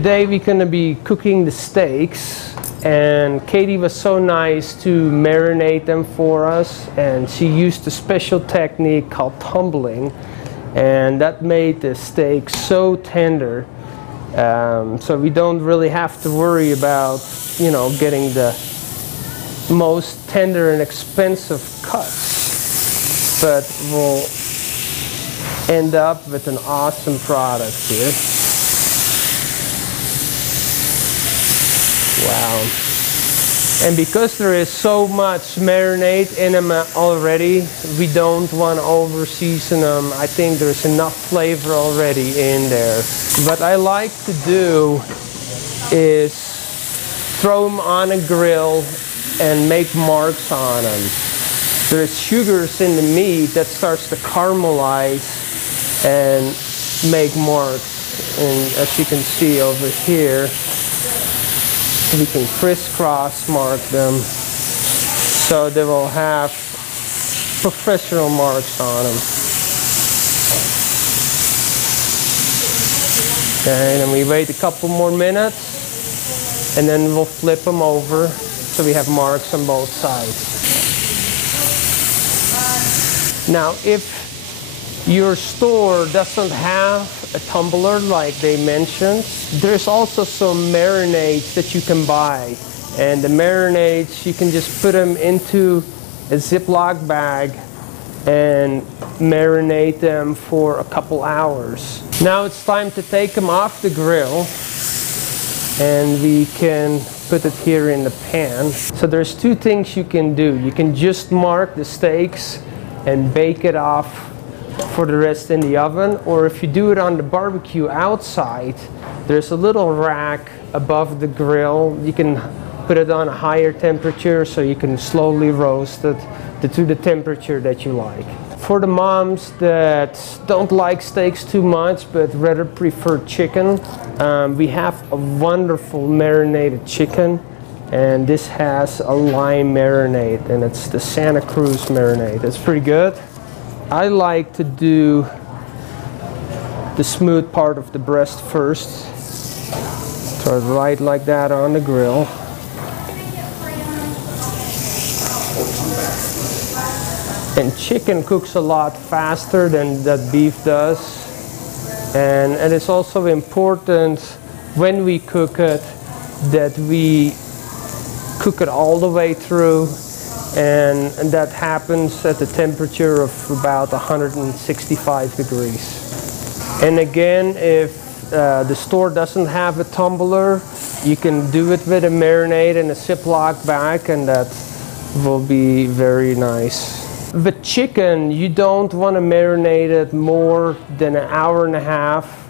Today we're going to be cooking the steaks, and Katie was so nice to marinate them for us, and she used a special technique called tumbling, and that made the steak so tender. So we don't really have to worry about, you know, getting the most tender and expensive cuts, but we'll end up with an awesome product here. Wow. And because there is so much marinade in them already, we don't want to over season them. I think there's enough flavor already in there. What I like to do is throw them on a grill and make marks on them. There's sugars in the meat that starts to caramelize and make marks. And as you can see over here, we can crisscross mark them so they will have professional marks on them. Okay, and we wait a couple more minutes and then we'll flip them over so we have marks on both sides. Now, if your store doesn't have a tumbler like they mentioned, there's also some marinades that you can buy. And the marinades, you can just put them into a Ziploc bag and marinate them for a couple hours. Now it's time to take them off the grill, and we can put it here in the pan. So there's two things you can do. You can just mark the steaks and bake it off for the rest in the oven, or if you do it on the barbecue outside, there's a little rack above the grill. You can put it on a higher temperature so you can slowly roast it to the temperature that you like. For the moms that don't like steaks too much but rather prefer chicken, we have a wonderful marinated chicken, and this has a lime marinade, and it's the Santa Cruz marinade. It's pretty good. I like to do the smooth part of the breast first. Throw it right like that on the grill. And chicken cooks a lot faster than that beef does. And it's also important when we cook it that we cook it all the way through. And that happens at the temperature of about 165 degrees. And again, if the store doesn't have a tumbler, you can do it with a marinade in a Ziploc bag, and that will be very nice. With chicken, you don't want to marinate it more than an hour and a half.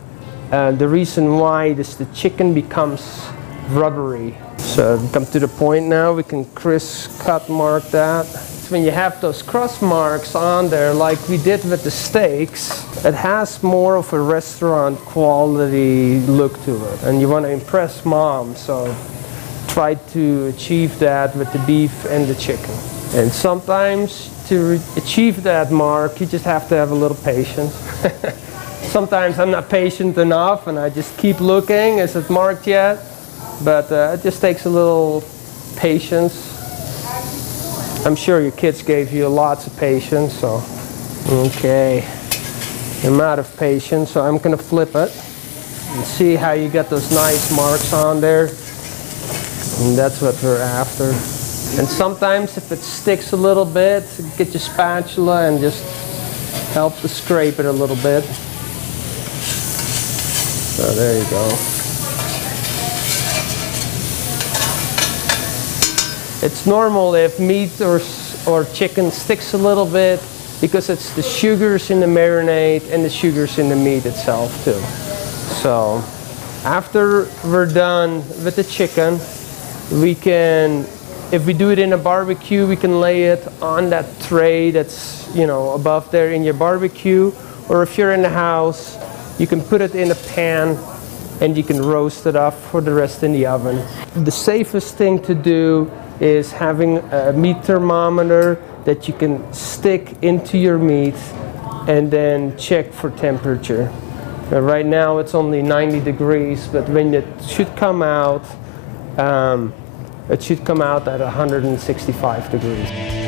The reason why is the chicken becomes rubbery. So we come to the point now, we can cut mark that. When you have those cross marks on there like we did with the steaks, it has more of a restaurant quality look to it, and you want to impress mom, so try to achieve that with the beef and the chicken. And sometimes to achieve that mark, you just have to have a little patience. Sometimes I'm not patient enough and I just keep looking, is it marked yet? But it just takes a little patience. I'm sure your kids gave you lots of patience, so. Okay, I'm out of patience, so I'm gonna flip it and see how you get those nice marks on there. And that's what we're after. And sometimes if it sticks a little bit, get your spatula and just help to scrape it a little bit. So there you go. It's normal if meat or chicken sticks a little bit because it's the sugars in the marinade and the sugars in the meat itself too. So after we're done with the chicken, we can, if we do it in a barbecue, we can lay it on that tray that's, you know, above there in your barbecue, or if you're in the house, you can put it in a pan and you can roast it up for the rest in the oven. The safest thing to do is having a meat thermometer that you can stick into your meat and then check for temperature. Right now it's only 90 degrees, but when it should come out at 165 degrees.